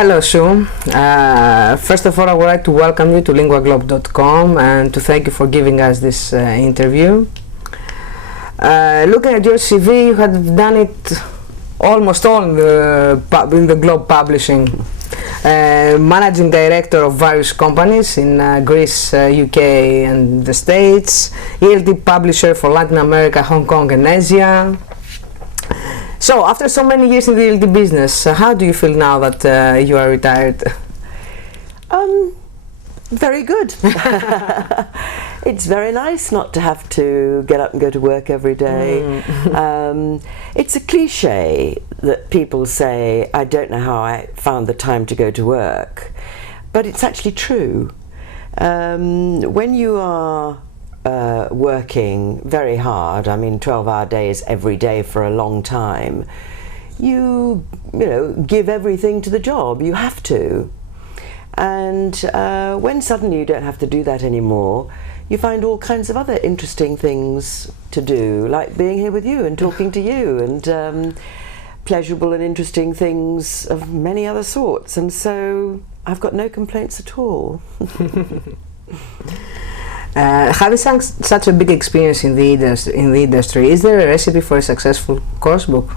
Hello, Sue. First of all, I would like to welcome you to linguaglobe.com and to thank you for giving us this interview. Looking at your CV, you have done it almost all in the Globe Publishing. Managing director of various companies in Greece, UK and the States, ELT publisher for Latin America, Hong Kong and Asia. So, after so many years in the ELT business, how do you feel now that you are retired? Very good. It's very nice not to have to get up and go to work every day. It's a cliche that people say, I don't know how I found the time to go to work, but it's actually true. When you are working very hard, I mean 12-hour days every day for a long time, you give everything to the job. You have to. And when suddenly you don't have to do that anymore, you find all kinds of other interesting things to do, like being here with you and talking to you, and pleasurable and interesting things of many other sorts. And so I've got no complaints at all. Having such a big experience in the industry, is there a recipe for a successful course book?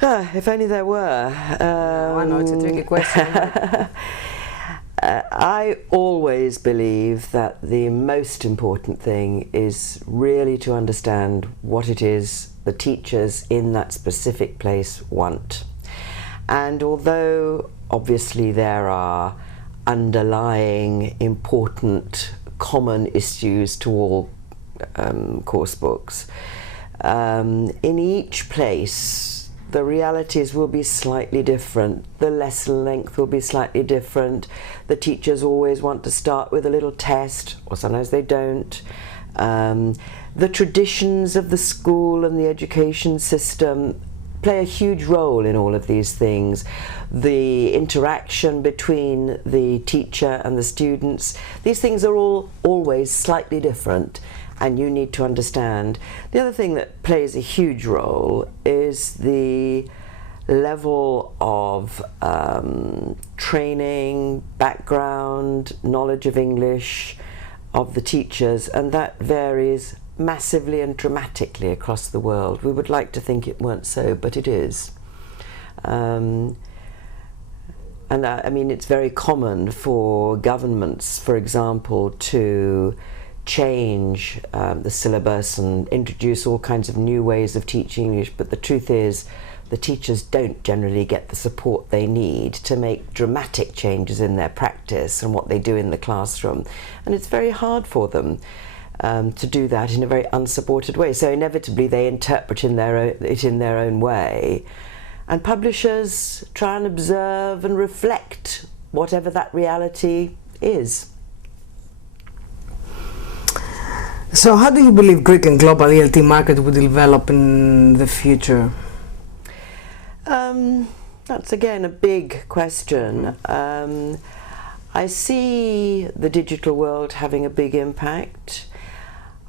If only there were. I know it's a tricky question. I always believe that the most important thing is really to understand what it is the teachers in that specific place want. And although obviously there are underlying important common issues to all course books, in each place the realities will be slightly different. The lesson length will be slightly different. The teachers always want to start with a little test, or sometimes they don't. The traditions of the school and the education system play a huge role in all of these things. The interaction between the teacher and the students, these things are all always slightly different, and you need to understand. The other thing that plays a huge role is the level of training, background, knowledge of English of the teachers, and that varies massively and dramatically across the world. We would like to think it weren't so, but it is. I mean, it's very common for governments, for example, to change the syllabus and introduce all kinds of new ways of teaching English, but the truth is the teachers don't generally get the support they need to make dramatic changes in their practice and what they do in the classroom, and it's very hard for them to do that in a very unsupported way. So inevitably they interpret it in their own way, and publishers try and observe and reflect whatever that reality is. So how do you believe Greek and global ELT market will develop in the future? That's again a big question. I see the digital world having a big impact.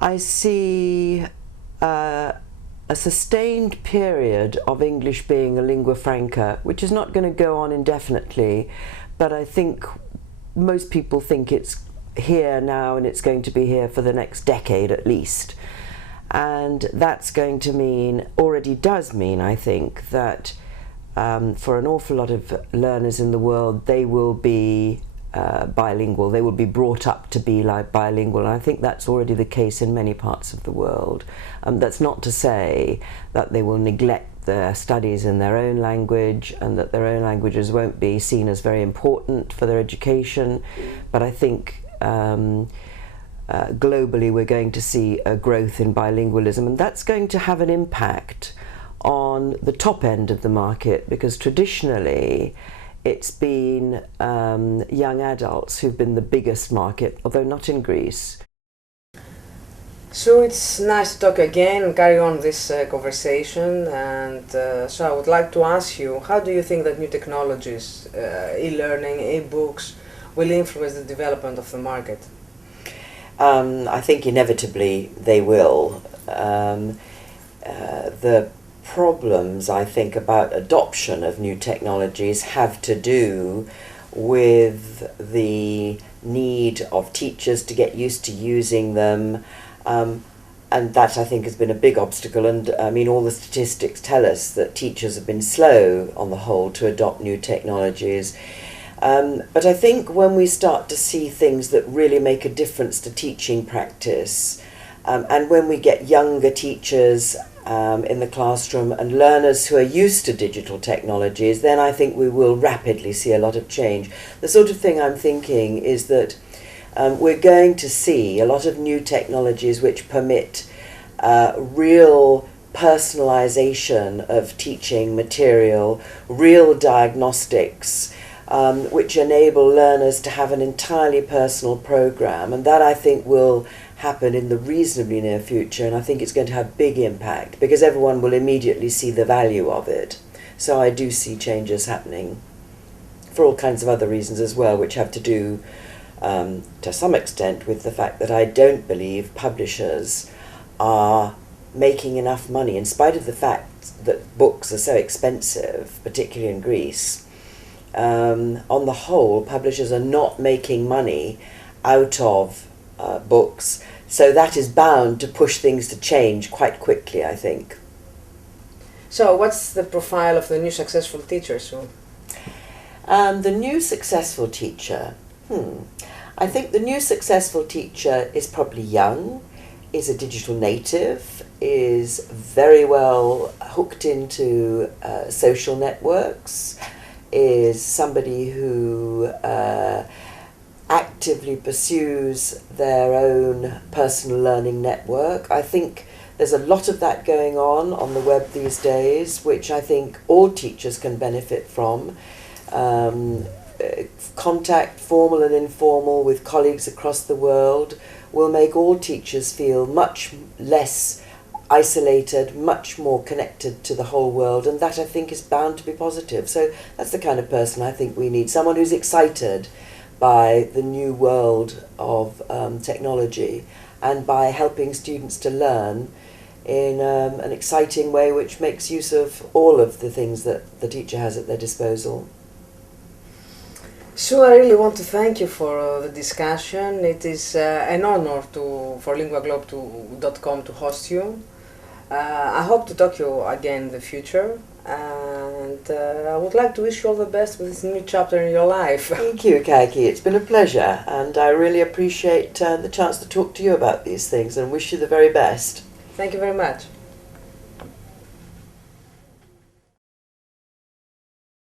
I see a sustained period of English being a lingua franca, which is not going to go on indefinitely, but I think most people think it's here now and it's going to be here for the next decade at least. And that's going to mean, already does mean, I think, that for an awful lot of learners in the world, they will be bilingual. They will be brought up to be like bilingual, and I think that's already the case in many parts of the world. That's not to say that they will neglect their studies in their own language and that their own languages won't be seen as very important for their education, but I think globally we're going to see a growth in bilingualism, and that's going to have an impact on the top end of the market, because traditionally it's been young adults who've been the biggest market, although not in Greece. So it's nice to talk again and carry on this conversation, and so I would like to ask you, how do you think that new technologies, e-learning, e-books, will influence the development of the market? I think inevitably they will. The problems, I think, about adoption of new technologies have to do with the need of teachers to get used to using them. And that, I think, has been a big obstacle. And I mean, all the statistics tell us that teachers have been slow, on the whole, to adopt new technologies. But I think when we start to see things that really make a difference to teaching practice, and when we get younger teachers in the classroom and learners who are used to digital technologies, then I think we will rapidly see a lot of change. The sort of thing I'm thinking is that we're going to see a lot of new technologies which permit real personalization of teaching material, real diagnostics, which enable learners to have an entirely personal program. And that, I think, will happen in the reasonably near future, and I think it's going to have big impact because everyone will immediately see the value of it. So I do see changes happening for all kinds of other reasons as well, which have to do to some extent with the fact that I don't believe publishers are making enough money, in spite of the fact that books are so expensive, particularly in Greece. On the whole, publishers are not making money out of books, so that is bound to push things to change quite quickly, I think. So what's the profile of the new successful teacher, Sue? The new successful teacher, I think the new successful teacher is probably young, is a digital native, is very well hooked into social networks, is somebody who actively pursues their own personal learning network. I think there's a lot of that going on the web these days, which I think all teachers can benefit from. Contact, formal and informal, with colleagues across the world will make all teachers feel much less isolated, much more connected to the whole world, and that, I think, is bound to be positive. So that's the kind of person I think we need, someone who's excited by the new world of technology and by helping students to learn in an exciting way which makes use of all of the things that the teacher has at their disposal. So I really want to thank you for the discussion. It is an honor for linguaglobe.com to host you. I hope to talk to you again in the future, and I would like to wish you all the best with this new chapter in your life. Thank you, Kaiki. It's been a pleasure, and I really appreciate the chance to talk to you about these things and wish you the very best. Thank you very much.